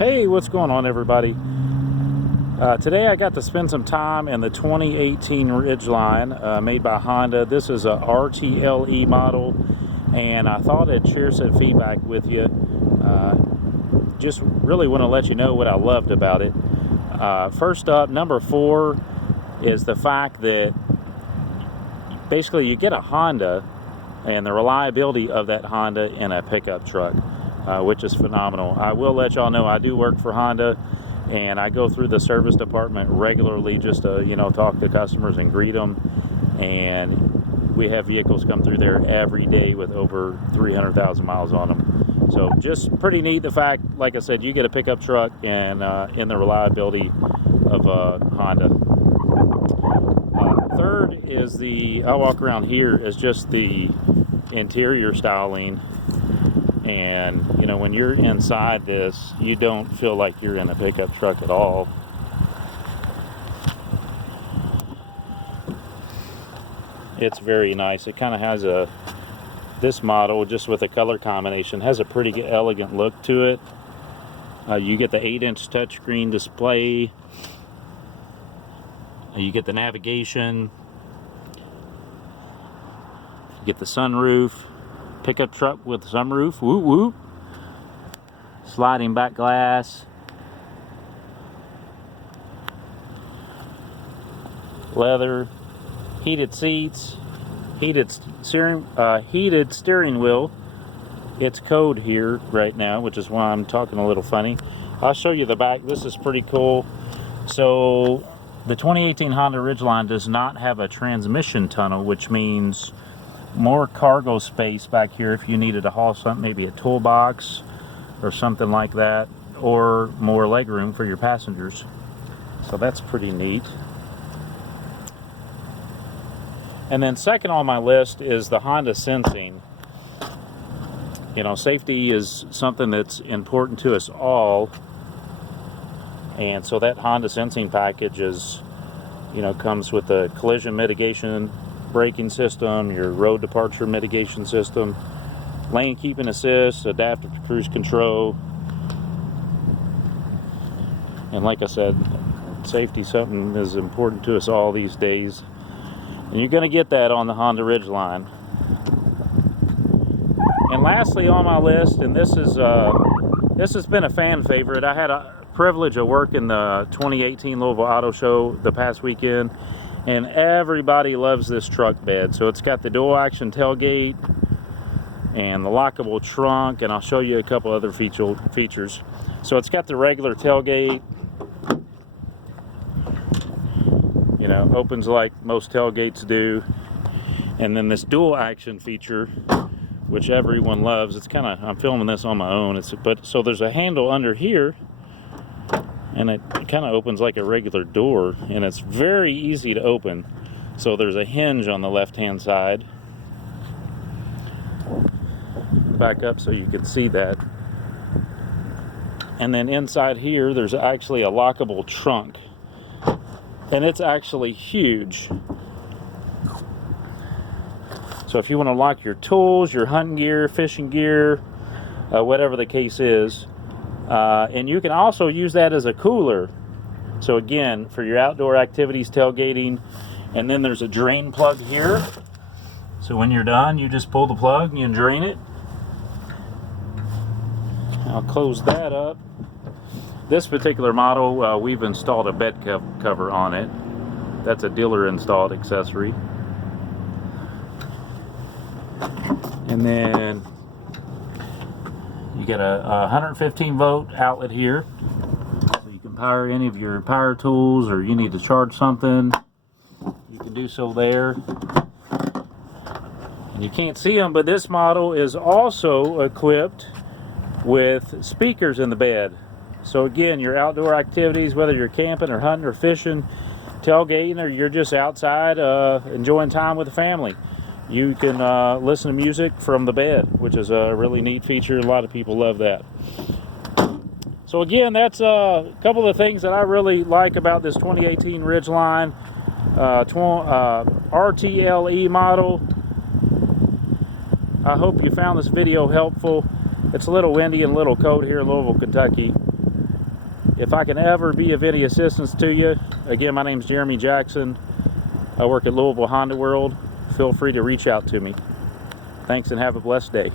Hey, what's going on, everybody? Today I got to spend some time in the 2018 Ridgeline made by Honda. This is a RTL-E model, and I thought I'd share some feedback with you. Just really want to let you know what I loved about it. First up, number 4 is the fact that basically you get a Honda and the reliability of that Honda in a pickup truck, which is phenomenal. I will let y'all know I do work for Honda, and I go through the service department regularly just to, talk to customers and greet them. And we have vehicles come through there every day with over 300,000 miles on them. So just pretty neat, the fact, like I said, you get a pickup truck and in the reliability of Honda. Third is I'll walk around here, is just the interior styling. And when you're inside this, you don't feel like you're in a pickup truck at all. It's very nice. It kind of has this model, just with a color combination, has a pretty elegant look to it. You get the 8-inch touchscreen display. You get the navigation. You get the sunroof. Pickup truck with sunroof. Whoop whoop. Sliding back glass. Leather. Heated seats. Heated steering wheel. It's code here right now, which is why I'm talking a little funny. I'll show you the back. This is pretty cool. So the 2018 Honda Ridgeline does not have a transmission tunnel, which means more cargo space back here if you needed to haul something, maybe a toolbox or something like that, or more legroom for your passengers. So that's pretty neat. And then second on my list is the Honda sensing. Safety is something that's important to us all, and so that Honda sensing package is, comes with the collision mitigation braking system, your road departure mitigation system, lane keeping assist, adaptive cruise control, and like I said, safety is something is important to us all these days, and you're going to get that on the Honda Ridgeline. And lastly on my list, and this has been a fan favorite. I had a privilege of working the 2018 Louisville Auto Show the past weekend, and everybody loves this truck bed. So it's got the dual action tailgate and the lockable trunk, and I'll show you a couple other features. So it's got the regular tailgate, opens like most tailgates do, and then this dual action feature, which everyone loves. It's I'm filming this on my own. So there's a handle under here, and it kind of opens like a regular door, and it's very easy to open. So there's a hinge on the left hand side. Back up so you can see that. And then inside here there's actually a lockable trunk, and it's actually huge. So if you want to lock your tools, your hunting gear, fishing gear, whatever the case is, and you can also use that as a cooler. So again, for your outdoor activities, tailgating. And then there's a drain plug here. So when you're done, you just pull the plug and you drain it. I'll close that up. This particular model, we've installed a bed cover on it. That's a dealer installed accessory. And then you get a 115 volt outlet here, so you can power any of your power tools, or you need to charge something, you can do so there. And you can't see them, but this model is also equipped with speakers in the bed. So again, your outdoor activities, whether you're camping or hunting or fishing, tailgating, or you're just outside enjoying time with the family, you can listen to music from the bed, which is a really neat feature. A lot of people love that. So again, that's a couple of things that I really like about this 2018 Ridgeline RTL-E model. I hope you found this video helpful. It's a little windy and a little cold here in Louisville, Kentucky. If I can ever be of any assistance to you, again, my name's Jeremy Jackson. I work at Louisville Honda World. Feel free to reach out to me. Thanks and have a blessed day.